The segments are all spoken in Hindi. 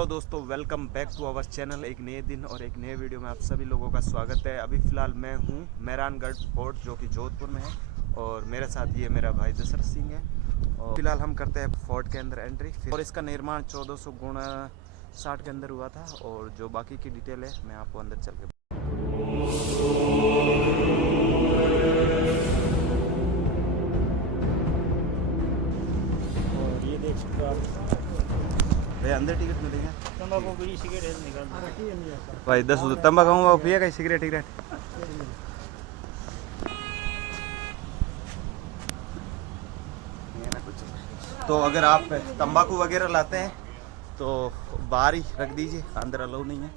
हेलो दोस्तों, welcome back to our channel. एक नए दिन और एक नए वीडियो में आप सभी लोगों का स्वागत है। अभी फ़िलहाल मैं हूँ मेहरानगढ़ फोर्ट जो कि जोधपुर में है और मेरे साथ ये मेरा भाई दशरथ सिंह है। और फिलहाल हम करते हैं फोर्ट के अंदर एंट्री। और इसका निर्माण 1459 के अंदर हुआ था और जो बाकी की डिटेल है मैं आपको अंदर चल के भाई अंदर टिकट मिलेंगे। तंबाकू बीड़ी सिगरेट निकाल भाई 10 तंबाकू पिएगा सिगरेट टिकट। तो अगर आप तंबाकू वगैरह लाते हैं तो बाहर ही रख दीजिए, अंदर अलाउ नहीं है।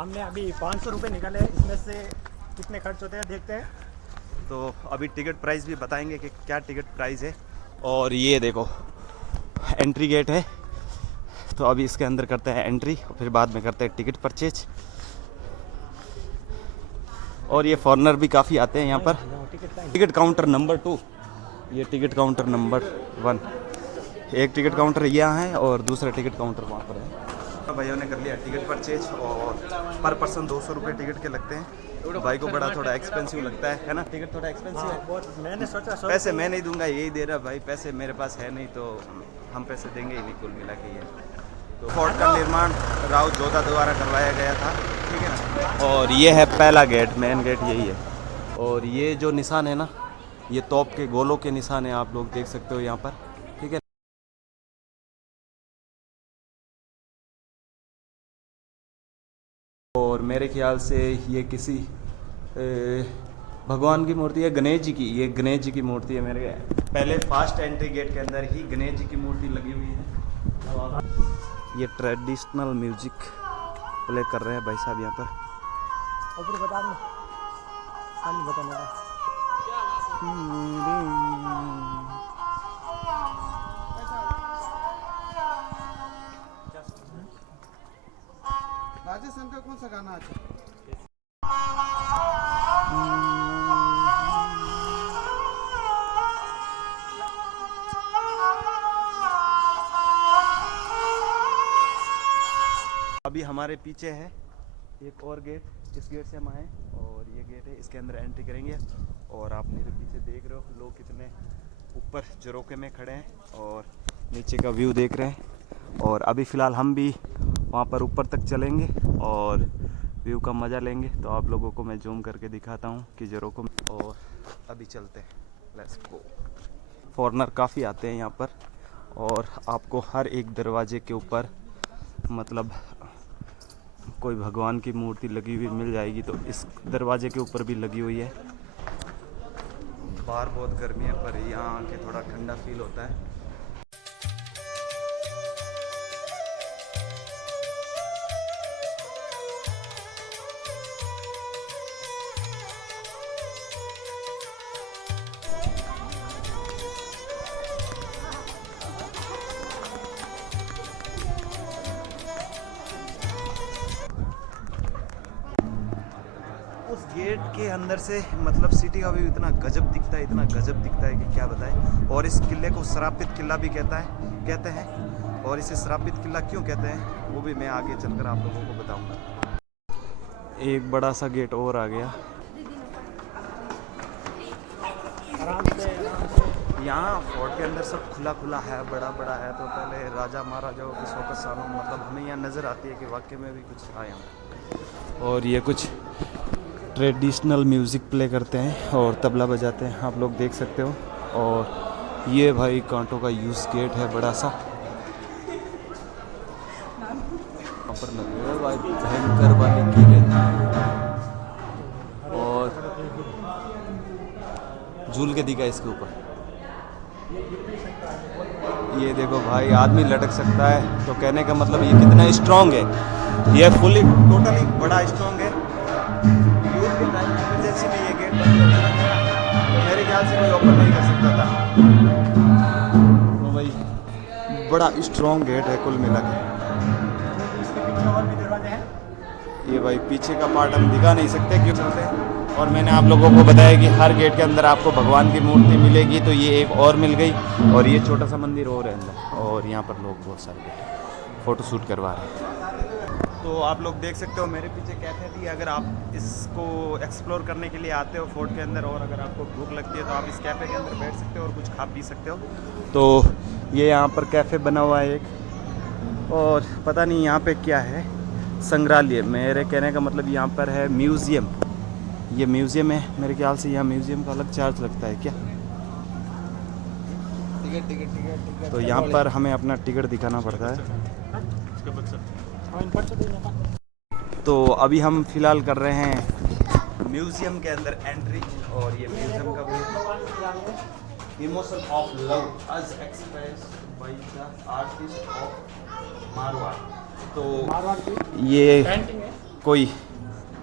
हमने अभी 500 रुपये निकाले, इसमें से कितने खर्च होते हैं देखते हैं। तो अभी टिकट प्राइस भी बताएंगे कि क्या टिकट प्राइस है। और ये देखो एंट्री गेट है, तो अभी इसके अंदर करते हैं एंट्री और फिर बाद में करते हैं टिकट परचेज। और ये फॉरेनर भी काफ़ी आते हैं यहाँ पर। टिकट काउंटर नंबर 2, ये टिकट काउंटर नंबर 1। एक टिकट काउंटर यहाँ है और दूसरा टिकट काउंटर वहाँ पर है। भाइयों ने कर लिया टिकट परचेज और पर पर्सन 200 रुपये टिकट के लगते हैं। भाई को बड़ा थोड़ा एक्सपेंसिव लगता है ना, टिकट थोड़ा एक्सपेंसिव है। बहुत मैंने सोचा पैसे मैं नहीं दूंगा, यही दे रहा भाई। पैसे मेरे पास है नहीं तो हम पैसे देंगे ही नहीं कुल मिला के। ये तो फोर्ट का निर्माण राव जोधा द्वारा करवाया गया था, ठीक है ना। और ये है पहला गेट, मेन गेट यही है। और ये जो निशान है ना, ये तोप के गोलों के निशान है, आप लोग देख सकते हो यहाँ पर, ठीक है। और मेरे ख्याल से ये किसी भगवान की मूर्ति है, गणेश जी की। ये गणेश जी की मूर्ति है। मेरे पहले फास्ट एंट्री गेट के अंदर ही गणेश जी की मूर्ति लगी हुई है। ये ट्रेडिशनल म्यूजिक प्ले कर रहे हैं भाई साहब यहाँ पर। ऊपर बता दो, सामने बताने का। राजस्थान का कौन सा गाना अच्छा है? अभी हमारे पीछे है एक और गेट, इस गेट से हम आए और ये गेट है, इसके अंदर एंट्री करेंगे। और आप मेरे पीछे देख रहे हो लोग कितने ऊपर झरोके में खड़े हैं और नीचे का व्यू देख रहे हैं। और अभी फ़िलहाल हम भी वहाँ पर ऊपर तक चलेंगे और व्यू का मज़ा लेंगे। तो आप लोगों को मैं जूम करके दिखाता हूँ कि झरोकों में। और अभी चलते हैं, लेट्स गो। फॉरेनर काफ़ी आते हैं यहाँ पर और आपको हर एक दरवाजे के ऊपर मतलब कोई भगवान की मूर्ति लगी हुई मिल जाएगी। तो इस दरवाजे के ऊपर भी लगी हुई है। बाहर बहुत गर्मी है पर यहाँ आके थोड़ा ठंडा फील होता है। उस गेट के अंदर से मतलब सिटी का व्यू इतना गजब दिखता है, इतना गजब दिखता है कि क्या बताएं। और इस किले को श्रापित किला भी कहते हैं। और इसे श्रापित किला क्यों कहते हैं वो भी मैं आगे चलकर आप लोगों को बताऊंगा। एक बड़ा सा गेट और आ गया। यहाँ फोर्ट के अंदर सब खुला खुला है, बड़ा बड़ा है। तो पहले राजा महाराजाओं की शौकत सालों मतलब हमें यहाँ नज़र आती है कि वाकई में भी कुछ आया हूँ। और ये कुछ ट्रेडिशनल म्यूज़िक प्ले करते हैं और तबला बजाते हैं, आप लोग देख सकते हो। और ये भाई कांटों का यूज गेट है बड़ा सा, वहाँ पर लगे हुए भाई भयंकर वाले किले। और झूल के दिखा इसके ऊपर, ये देखो भाई आदमी लटक सकता है। तो कहने का मतलब ये कितना स्ट्रॉन्ग है, ये फुली टोटली बड़ा स्ट्रॉन्ग है। इमरजेंसी में ये गेट मेरे ख्याल से कोई ओपन नहीं कर सकता था। तो भाई बड़ा स्ट्रॉन्ग गेट है कुल मिला के। ये भाई पीछे का पार्ट हम दिखा नहीं सकते क्यों चलते हैं। और मैंने आप लोगों को बताया कि हर गेट के अंदर आपको भगवान की मूर्ति मिलेगी। तो ये एक और मिल गई और ये छोटा सा मंदिर और है अंदर। और यहाँ पर लोग बहुत सारे बैठे। फ़ोटो शूट करवा रहे हैं। तो आप लोग देख सकते हो मेरे पीछे कैफ़े भी है। अगर आप इसको एक्सप्लोर करने के लिए आते हो फोर्ट के अंदर और अगर आपको भूख लगती है तो आप इस कैफ़े के अंदर बैठ सकते हो और कुछ खा पी सकते हो। तो ये यहाँ पर कैफ़े बना हुआ है एक, और पता नहीं यहाँ पे क्या है, संग्रहालय। मेरे कहने का मतलब यहाँ पर है म्यूज़ियम। ये म्यूज़ियम है मेरे ख्याल से। यहाँ म्यूज़ियम का अलग चार्ज लगता है क्या? टिकट। तो यहाँ पर हमें अपना टिकट दिखाना पड़ता है। तो अभी हम फ़िलहाल कर रहे हैं म्यूज़ियम के अंदर एंट्री, और ये म्यूज़ियम का emotion of love as expressed by the artist of Marwar. तो ये कोई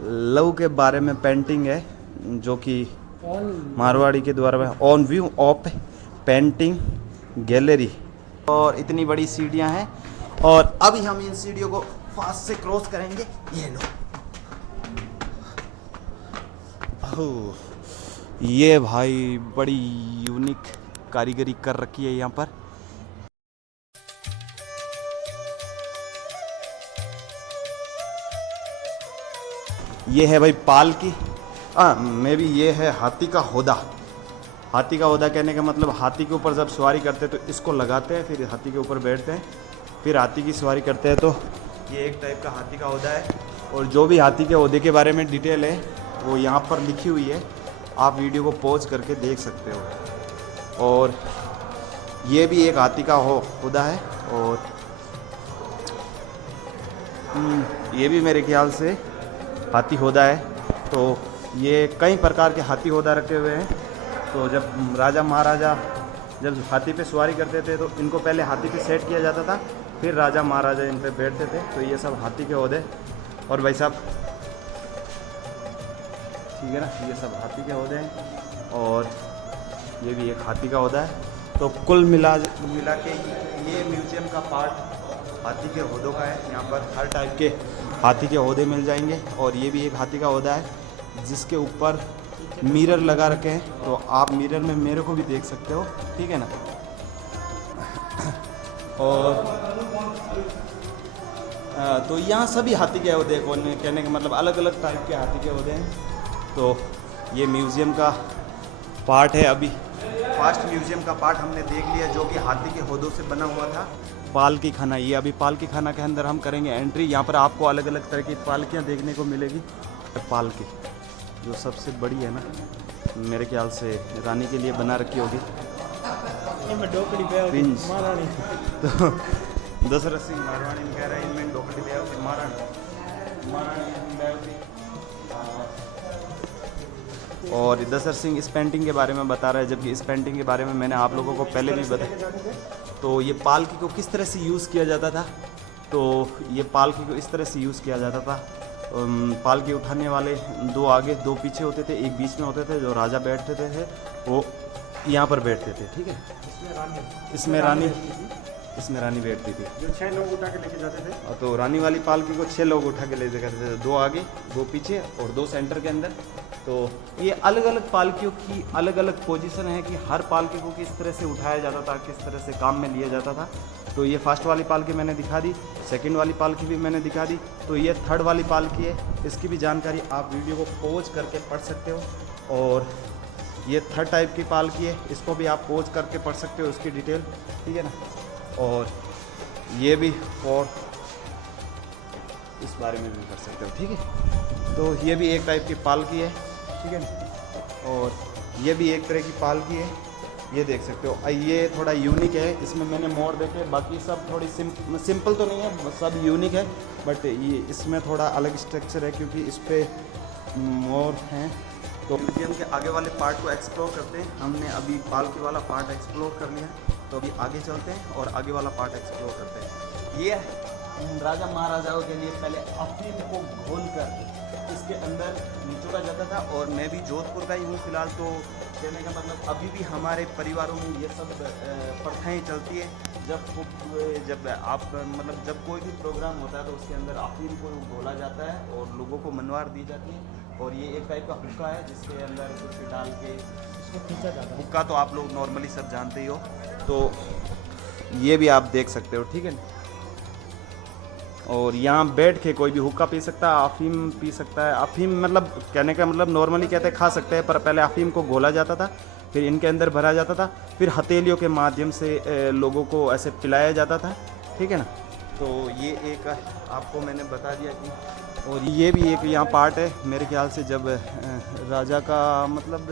लव के बारे में पेंटिंग है जो कि मारवाड़ी के द्वारा on view of painting gallery. और इतनी बड़ी सीढ़ियाँ हैं, और अभी हम इन सीढ़ियों को फास्ट से क्रॉस करेंगे। ये लो, ओह ये भाई बड़ी यूनिक कारीगरी कर रखी है यहाँ पर। ये है भाई पालकी, मे भी ये है हाथी का होदा। हाथी का होदा कहने का मतलब हाथी के ऊपर जब सवारी करते हैं तो इसको लगाते हैं, फिर हाथी के ऊपर बैठते हैं, फिर हाथी की सवारी करते हैं। तो ये एक टाइप का हाथी का होदा है, और जो भी हाथी के होदे के बारे में डिटेल है वो यहाँ पर लिखी हुई है, आप वीडियो को पॉज करके देख सकते हो। और ये भी एक हाथी का होदा है, और ये भी मेरे ख्याल से हाथी होदा है। तो ये कई प्रकार के हाथी होदा रखे हुए हैं। तो जब राजा महाराजा जब हाथी पे सवारी करते थे तो इनको पहले हाथी पे सेट किया जाता था, फिर राजा महाराजा इन पे बैठते थे। तो ये सब हाथी के होदे, और भाई साहब ठीक है ना, ये सब हाथी के होदे हैं, और ये भी एक हाथी का होदा है। तो कुल मिला के ये म्यूज़ियम का पार्ट हाथी के होदों का है। यहाँ पर हर टाइप के हाथी के होदे मिल जाएंगे, और ये भी एक हाथी का होदा है जिसके ऊपर मिरर लगा रखे हैं। तो आप मिरर में मेरे को भी देख सकते हो, ठीक है ना। और तो यहाँ सभी हाथी के होदे कहने का मतलब अलग अलग टाइप के हाथी के होदे हैं। तो ये म्यूज़ियम का पार्ट है। अभी फास्ट म्यूज़ियम का पार्ट हमने देख लिया जो कि हाथी के होदों से बना हुआ था। पालकी खाना, ये अभी पालकी खाना के अंदर हम करेंगे एंट्री। यहाँ पर आपको अलग अलग तरह की पालकियाँ देखने को मिलेगी। पालकी जो सबसे बड़ी है ना, मेरे ख्याल से रानी के लिए बना रखी होगी। तो दशरथ सिंह मारवाड़ी कह रहे हैं इनमें डोकड़ी देव और दशरथ सिंह इस पेंटिंग के बारे में बता रहा है, जबकि इस पेंटिंग के बारे में मैंने आप लोगों को पहले भी बताया। तो ये पालकी को किस तरह से यूज़ किया जाता था, तो ये पालकी को इस तरह से यूज़ किया जाता था। पालकी उठाने वाले दो आगे दो पीछे होते थे, एक बीच में होते थे। जो राजा बैठते थे वो यहाँ पर बैठते थे, ठीक है। इसमें रानी बैठती थी, जो 6 लोग उठा के लेके जाते थे। तो रानी वाली पालकी को 6 लोग उठा के ले जाते थे, 2 आगे 2 पीछे और 2 सेंटर के अंदर। तो ये अलग अलग पालकियों की अलग अलग पोजीशन है कि हर पालकी को किस तरह से उठाया जाता था, किस तरह से काम में लिया जाता था। तो ये फर्स्ट वाली पालकी मैंने दिखा दी, सेकंड वाली पालकी भी मैंने दिखा दी। तो ये थर्ड वाली पालकी है, इसकी भी जानकारी आप वीडियो को पॉज करके पढ़ सकते हो। और ये थर्ड टाइप की पालकी है, इसको भी आप पॉज करके पढ़ सकते हो, उसकी डिटेल, ठीक है ना। और ये भी और इस बारे में भी कर सकते हो, ठीक है। तो ये भी एक टाइप की पालकी है, ठीक है ना। और ये भी एक तरह की पालकी है, ये देख सकते हो। ये थोड़ा यूनिक है, इसमें मैंने मोर देखे, बाकी सब थोड़ी सिंपल तो नहीं है, सब यूनिक है। बट ये इसमें थोड़ा अलग स्ट्रक्चर है क्योंकि इस पर मोर हैं। तो म्यूजियम के आगे वाले पार्ट को एक्सप्लोर करते हैं। हमने अभी पालकी वाला पार्ट एक्सप्लोर कर लिया, तो अभी आगे चलते हैं और आगे वाला पार्ट एक्सप्लोर करते हैं। ये राजा महाराजाओं के लिए पहले अफीम को घोलकर इसके अंदर निचोड़ा जाता था। और मैं भी जोधपुर का ही हूँ फिलहाल, तो कहने का मतलब अभी भी हमारे परिवारों में ये सब प्रथाएँ चलती है। जब आप मतलब जब कोई भी प्रोग्राम होता है तो उसके अंदर अफीम को घोला जाता है और लोगों को मनवार दी जाती है। और ये एक टाइप का हुक्का है जिसके अंदर कुछ डाल के इसको खींचा जाता है। हुक्का तो आप लोग नॉर्मली सब जानते ही हो। तो ये भी आप देख सकते हो, ठीक है। और यहाँ बैठ के कोई भी हुक्का पी सकता है, अफीम पी सकता है। अफीम मतलब कहने का मतलब नॉर्मली कहते हैं खा सकते हैं, पर पहले अफीम को घोला जाता था, फिर इनके अंदर भरा जाता था, फिर हथेलियों के माध्यम से लोगों को ऐसे पिलाया जाता था, ठीक है ना। तो ये एक आपको मैंने बता दिया कि, और ये भी एक यहाँ पार्ट है मेरे ख्याल से, जब राजा का मतलब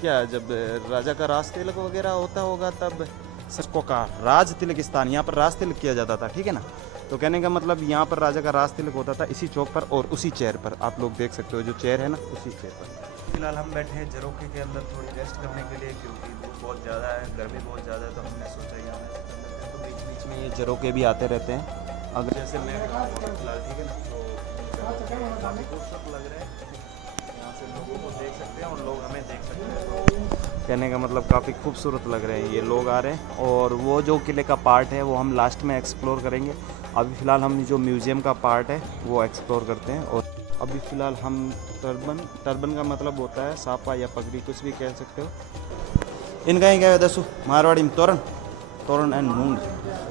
क्या, जब राजा का राज तिलक वगैरह होता होगा तब सबको का राज तिलक स्थान, यहाँ पर राज तिलक किया जाता था, ठीक है ना। तो कहने का मतलब यहाँ पर राजा का राज तिलक होता था इसी चौक पर और उसी चेयर पर, आप लोग देख सकते हो जो चेयर है ना, उसी चेयर पर। फिलहाल हम बैठे हैं झरोखे के अंदर थोड़ी रेस्ट करने के लिए, क्योंकि धूप बहुत ज़्यादा है, गर्मी बहुत ज़्यादा है, तो हमने सोचा यहाँ तो बीच बीच में ये झरोखे भी आते रहते हैं। अगर जैसे मैं फिलहाल ठीक है ना, तो काफ़ी खूबसूरत लग रहा है, यहाँ से लोगों को देख सकते हैं और लोग हमें देख सकते हैं। तो कहने का मतलब काफ़ी खूबसूरत लग रहे हैं, ये लोग आ रहे हैं। और वो जो किले का पार्ट है वो हम लास्ट में एक्सप्लोर करेंगे। अभी फ़िलहाल हम जो म्यूज़ियम का पार्ट है वो एक्सप्लोर करते हैं। और अभी फ़िलहाल हम टर्बन का मतलब होता है सापा या पगड़ी, कुछ भी कह सकते हो। इनका ही क्या है दसू मारवाड़ी में तोरण एंड मूंग,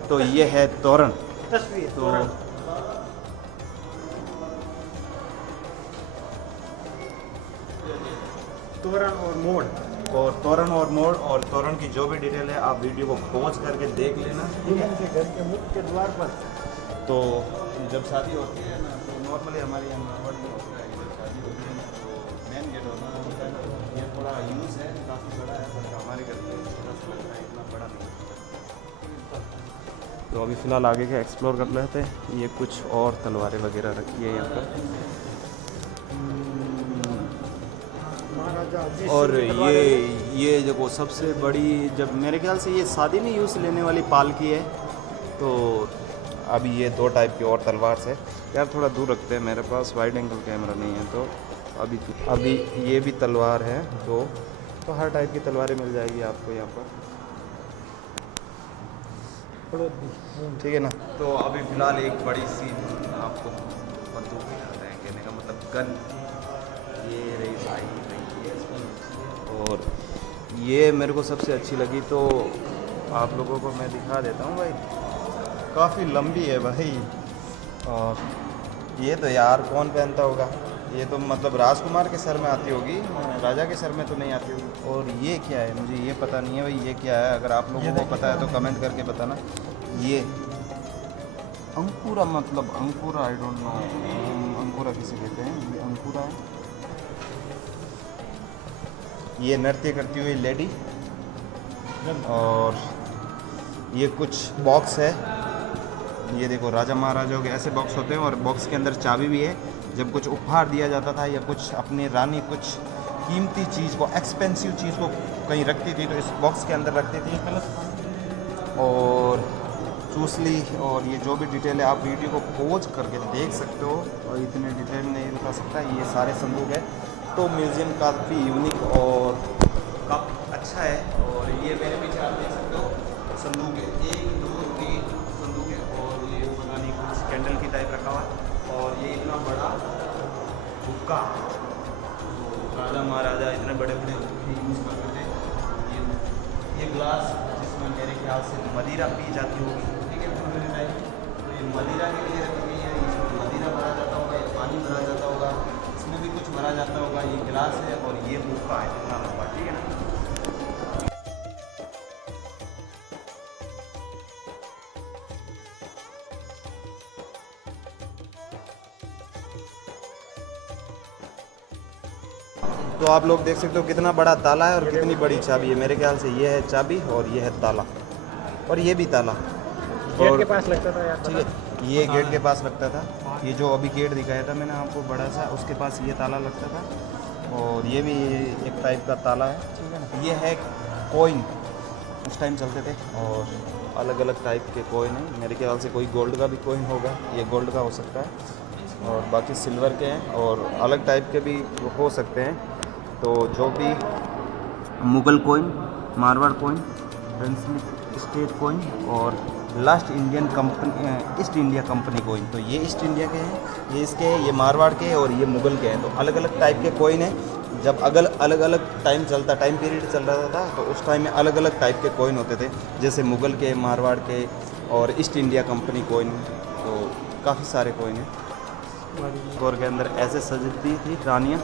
तो ये है तोरण। तो तोरण और मोड़ और तोरण की जो भी डिटेल है आप वीडियो को पॉज करके देख लेना, ठीक है। घर के मुख्य द्वार पर तो जब शादी होती है ना, तो नॉर्मली हमारे यहाँ मारवाड़ में होता है, जब शादी होती है ना तो मेन गेट होता है ना, ये थोड़ा यूज़ है, काफ़ी बड़ा है, पर हमारे घर पे छोटा सा लगता है, इतना बड़ा नहीं है। तो अभी फ़िलहाल आगे के एक्सप्लोर कर लेते हैं। ये कुछ और तलवारें वगैरह रखी है यहाँ पर, और ये देखो सबसे बड़ी, जब मेरे ख्याल से ये शादी में यूज़ लेने वाली पालकी है। तो अभी ये दो टाइप की और तलवार से, यार थोड़ा दूर रखते हैं, मेरे पास वाइड एंगल कैमरा नहीं है। तो अभी ये भी तलवार है दो, तो हर टाइप की तलवारें मिल जाएगी आपको यहाँ पर, ठीक है ना। तो अभी फ़िलहाल एक बड़ी सी आपको बंदूक दिखाते हैं, कहने का मतलब गन, ये रही भाई, और ये मेरे को सबसे अच्छी लगी, तो आप लोगों को मैं दिखा देता हूँ भाई। काफ़ी लंबी है भाई, और ये तो यार कौन पहनता होगा, ये तो मतलब राजकुमार के सर में आती होगी, राजा के सर में तो नहीं आती होगी। और ये क्या है मुझे ये पता नहीं है भाई, ये क्या है, अगर आप लोगों को पता है तो कमेंट करके बताना। ये अंकुरा, मतलब अंकुरा, आई डोंट नो अंकुरा किसे कहते हैं, ये अंकुरा है। ये नृत्य करती हुई लेडी, और ये कुछ बॉक्स है, ये देखो राजा महाराजाओं के ऐसे बॉक्स होते हैं, और बॉक्स के अंदर चाबी भी है। जब कुछ उपहार दिया जाता था या कुछ अपनी रानी कुछ कीमती चीज़ को, एक्सपेंसिव चीज़ को कहीं रखती थी तो इस बॉक्स के अंदर रखती थी, और चूसली। और ये जो भी डिटेल है आप वीडियो को पॉज करके देख सकते हो, और इतने डिटेल नहीं बता सकता, ये सारे संदूक है। तो म्यूज़ियम काफ़ी यूनिक और काफ़ी अच्छा है। और ये मेरे पीछे आप देख सकते हो संदूक है, 1 2 3 संदूक है, और ये पता नहीं कुछ कैंडल की टाइप रखा हुआ है। और ये इतना बड़ा हुक्का, तो राजा महाराजा इतने बड़े बड़े हुक्के यूज़ करते थे। ये ग्लास जिसमें मेरे ख्याल से मदिरा पी जाती होगी, ठीक है, पुराने टाइम। तो ये मदिरा के लिए रखी गई है, इसमें मदिरा भरा जाता होगा, ये पानी भरा जाता होगा, इसमें भी कुछ भरा जाता होगा। ये गिलास है और ये हुक्का है इतना लंबा, ठीक है ना। तो आप लोग देख सकते हो कितना बड़ा ताला है और कितनी बड़ी चाबी है। मेरे ख्याल से ये है चाबी और ये है ताला, और ये भी ताला गेट के पास लगता था यार, ठीक है, ये गेट के पास लगता था। ये जो अभी गेट दिखाया था मैंने आपको बड़ा सा, उसके पास ये ताला लगता था। और ये भी एक टाइप का ताला है, ठीक है ना। ये है कॉइन, उस टाइम चलते थे, और अलग अलग टाइप के कॉइन हैं। मेरे ख्याल से कोई गोल्ड का भी कॉइन होगा, ये गोल्ड का हो सकता है, और बाकी सिल्वर के हैं, और अलग टाइप के भी हो सकते हैं। तो जो भी Mughal coin, Marwar coin, princely state coin, और last Indian company East India company coin, तो ये ईस्ट इंडिया के हैं, ये इसके हैं, ये मारवाड़ के, और ये मुग़ल के हैं। तो अलग अलग टाइप के कॉइन हैं। जब अलग अलग टाइम पीरियड चल रहा था, तो उस टाइम में अलग अलग टाइप के कॉइन होते थे, जैसे मुग़ल के, मारवाड़ के, और ईस्ट इंडिया कंपनी कॉइन। तो काफ़ी सारे कोइन हैं। गणगौर के अंदर ऐसे सजती थी रानियाँ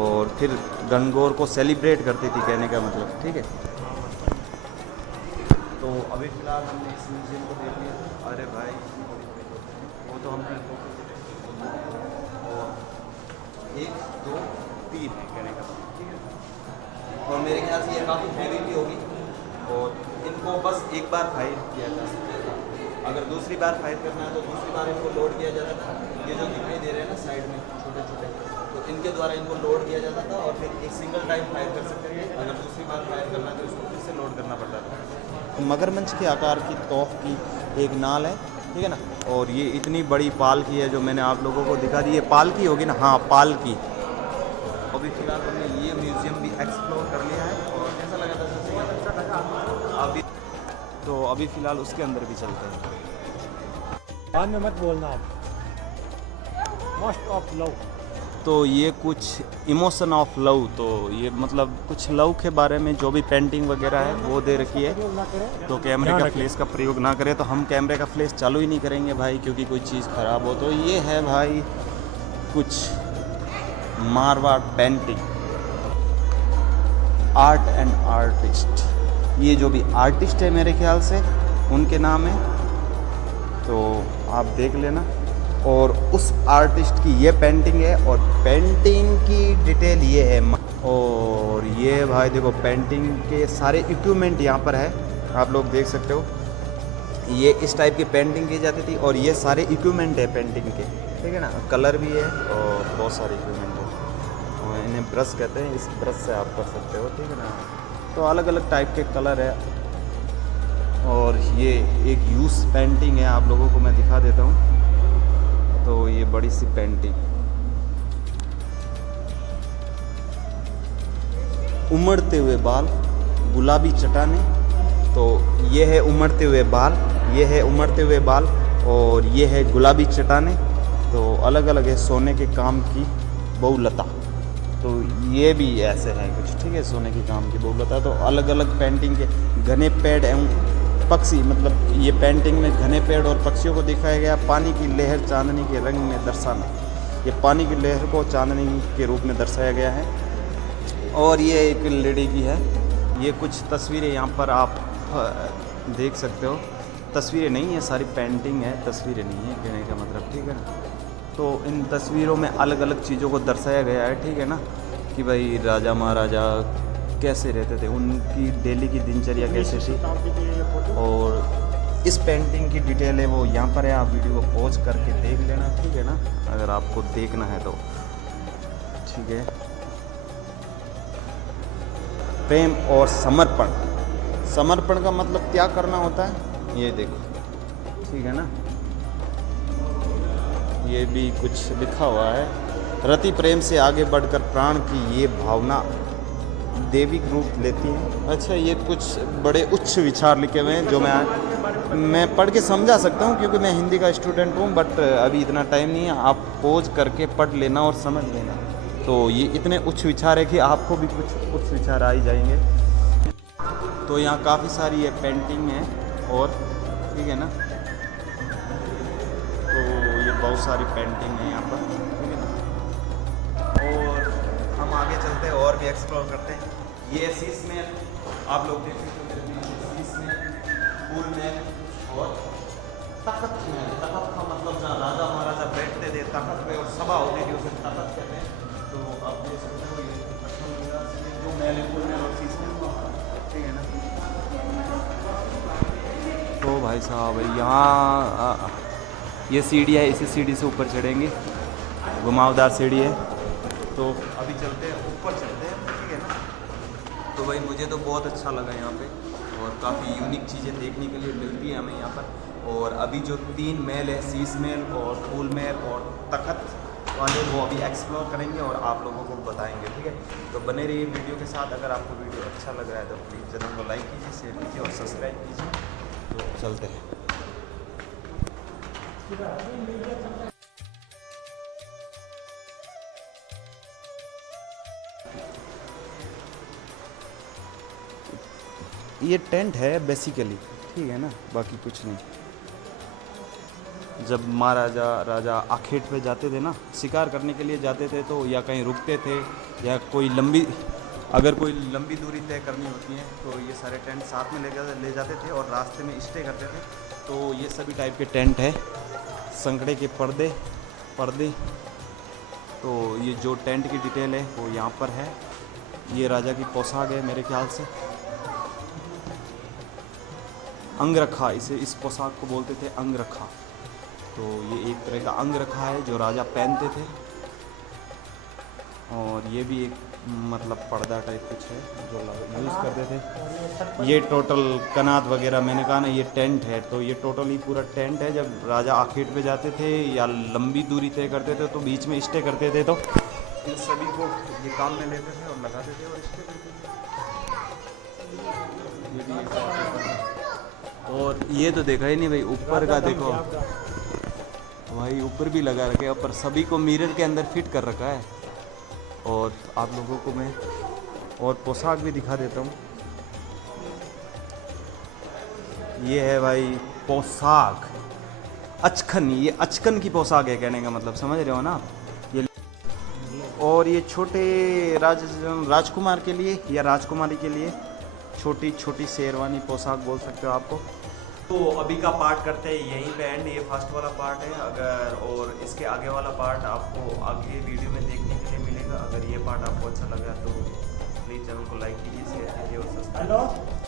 और फिर गणगौर को सेलिब्रेट करती थी, कहने का मतलब, ठीक है। तो अभी फ़िलहाल हमने इस म्यूज़ियम को देख लिया। अरे भाई वो तो हमने 1 2 3 है, कहने का मतलब, ठीक है। और मेरे ख्याल से ये काफ़ी हैवी भी होगी और इनको बस एक बार फायर किया जा सकता था। अगर दूसरी बार फायर करना है तो दूसरी बार इनको लोड किया जाता था। ये जो दिखाई दे रहे हैं ना साइड में छोटे छोटे, तो इनके द्वारा इनको लोड किया जाता था और फिर एक सिंगल टाइम फायर कर सकते थे। अगर दूसरी बार फायर करना है तो इसको फिर से लोड करना पड़ता था। मगरमच्छ के आकार की तोफ की एक नाल है, ठीक है ना। और ये इतनी बड़ी पालकी है जो मैंने आप लोगों को दिखा दी। ये पालकी होगी ना, हाँ पालकी। अभी फ़िलहाल हमने ये म्यूज़ियम भी एक्सप्लोर कर लिया है और कैसा लगा था सबसे? अभी तो अभी फ़िलहाल उसके अंदर भी चलते हैं। बाद में मत बोलना आप। Most of love. तो ये कुछ इमोशन ऑफ लव, तो ये मतलब कुछ लव के बारे में जो भी पेंटिंग वगैरह है वो दे रखी है। तो कैमरे का फ्लैश का प्रयोग ना करें, तो हम कैमरे का फ्लैश चालू ही नहीं करेंगे भाई, क्योंकि कोई चीज़ ख़राब हो। तो ये है भाई कुछ Marwar painting, art and artist. ये जो भी आर्टिस्ट है मेरे ख्याल से उनके नाम है, तो आप देख लेना। और उस आर्टिस्ट की ये पेंटिंग है और पेंटिंग की डिटेल ये है। और ये भाई देखो पेंटिंग के सारे इक्विपमेंट यहाँ पर है, आप लोग देख सकते हो। ये इस टाइप की पेंटिंग की जाती थी और ये सारे इक्विपमेंट है पेंटिंग के, ठीक है ना। कलर भी है और बहुत सारे इक्विपमेंट है। और इन्हें ब्रश कहते हैं, इस ब्रश से आप कर सकते हो, ठीक है ना। तो अलग अलग टाइप के कलर है। और ये एक यूज पेंटिंग है, आप लोगों को मैं दिखा देता हूँ। तो ये बड़ी सी पेंटिंग, उमड़ते हुए बाल, गुलाबी चट्टानें। तो ये है उमड़ते हुए बाल, ये है उमड़ते हुए बाल और ये है गुलाबी चट्टानें। तो अलग अलग है। सोने के काम की बहुलता, तो ये भी ऐसे हैं कुछ, ठीक है। सोने के काम की बहुलता। तो अलग अलग पेंटिंग के घने पेड़ एवं पक्षी, मतलब ये पेंटिंग में घने पेड़ और पक्षियों को दिखाया गया। पानी की लहर चांदनी के रंग में दर्शाना, ये पानी की लहर को चांदनी के रूप में दर्शाया गया है। और ये एक लेडी की है। ये कुछ तस्वीरें यहाँ पर आप देख सकते हो। तस्वीरें नहीं, ये सारी पेंटिंग है, तस्वीरें नहीं है, कहने का मतलब, ठीक है ना। तो इन तस्वीरों में अलग अलग चीज़ों को दर्शाया गया है, ठीक है ना, कि भाई राजा महाराजा कैसे रहते थे, उनकी डेली की दिनचर्या कैसे थी। और इस पेंटिंग की डिटेल है वो यहाँ पर है, आप वीडियो को पॉज करके देख लेना, ठीक है ना, अगर आपको देखना है तो, ठीक है। प्रेम और समर्पण, समर्पण का मतलब त्याग करना होता है, ये देखो, ठीक है ना। ये भी कुछ लिखा हुआ है। रति प्रेम से आगे बढ़कर प्राण की ये भावना दैविक रूप लेती है। अच्छा, ये कुछ बड़े उच्च विचार लिखे हुए हैं जो मैं पढ़ के समझा सकता हूँ, क्योंकि मैं हिंदी का स्टूडेंट हूँ, बट अभी इतना टाइम नहीं है। आप पोज करके पढ़ लेना और समझ लेना। तो ये इतने उच्च विचार है कि आपको भी कुछ उच्च विचार आ ही जाएंगे। तो यहाँ काफ़ी सारी ये पेंटिंग है और, ठीक है ना। तो ये बहुत सारी पेंटिंग है यहाँ पर, ठीक है ना। और हम आगे चलते हैं और भी एक्सप्लोर करते हैं। ये शीश में आप लोग देख सकते हो, शीश में, फूल में और तख्त में। तख्त का मतलब जहाँ राजा महाराजा बैठते थे तख्त पे और सभा होती थी उसे तख्त कहते हैं। तो आप देख सकते हो ये जो महल फूल में और शीश में, ठीक है ना। तो भाई साहब यहाँ ये सीढ़ी है, इसी सीढ़ी से ऊपर चढ़ेंगे, घुमावदार सीढ़ी है। तो अभी चलते हैं ऊपर, चलते हैं, ठीक है ना। तो भाई मुझे तो बहुत अच्छा लगा यहाँ पे और काफ़ी यूनिक चीज़ें देखने के लिए मिलती है हमें यहाँ पर। और अभी जो 3 महल है, शीश महल और फूल महल और तख्त वाले, वो अभी एक्सप्लोर करेंगे और आप लोगों को बताएंगे, ठीक है। तो बने रहिए वीडियो के साथ। अगर आपको वीडियो अच्छा लग रहा है तो प्लीज़ चैनल को लाइक कीजिए, शेयर कीजिए और सब्सक्राइब कीजिए। तो चलते हैं। ये टेंट है बेसिकली, ठीक है ना, बाकी कुछ नहीं। जब महाराजा राजा आखेट पे जाते थे ना, शिकार करने के लिए जाते थे, तो या कहीं रुकते थे या अगर कोई लंबी दूरी तय करनी होती है तो ये सारे टेंट साथ में ले जाते थे और रास्ते में स्टे करते थे। तो ये सभी टाइप के टेंट है, संकड़े के पर्दे। तो ये जो टेंट की डिटेल है वो यहाँ पर है। ये राजा की पोशाक है मेरे ख्याल से, अंगरखा, इस पोशाक को बोलते थे अंगरखा। तो ये एक तरह का अंगरखा है जो राजा पहनते थे। और ये भी एक मतलब पर्दा टाइप कुछ है जो यूज़ करते थे। ये टोटल कनात वगैरह, मैंने कहा ना ये टेंट है, तो ये टोटल ही पूरा टेंट है। जब राजा आखेट पे जाते थे या लंबी दूरी तय करते थे तो बीच में स्टे करते थे, तो इन सभी को ये काम में लेते थे और लगाते थे और स्टे करते थे। और ये तो देखा ही नहीं भाई, ऊपर का देखो भाई, ऊपर भी लगा रखे और सभी को मिरर के अंदर फिट कर रखा है। और आप लोगों को मैं और पोशाक भी दिखा देता हूँ। ये है भाई पोशाक, अचकन, ये अचकन की पोशाक है कहने का मतलब, समझ रहे हो ना ये। और ये छोटे राजकुमार के लिए या राजकुमारी के लिए छोटी छोटी शेरवानी पोशाक बोल सकते हो आपको। तो अभी का पार्ट करते हैं यहीं पे एंड। ये फर्स्ट वाला पार्ट है, अगर और इसके आगे वाला पार्ट आपको आगे वीडियो में देखने के लिए मिलेगा। अगर ये पार्ट आपको अच्छा लगा तो प्लीज़ चैनल को लाइक कीजिए, शेयर कीजिए और सब्सक्राइब।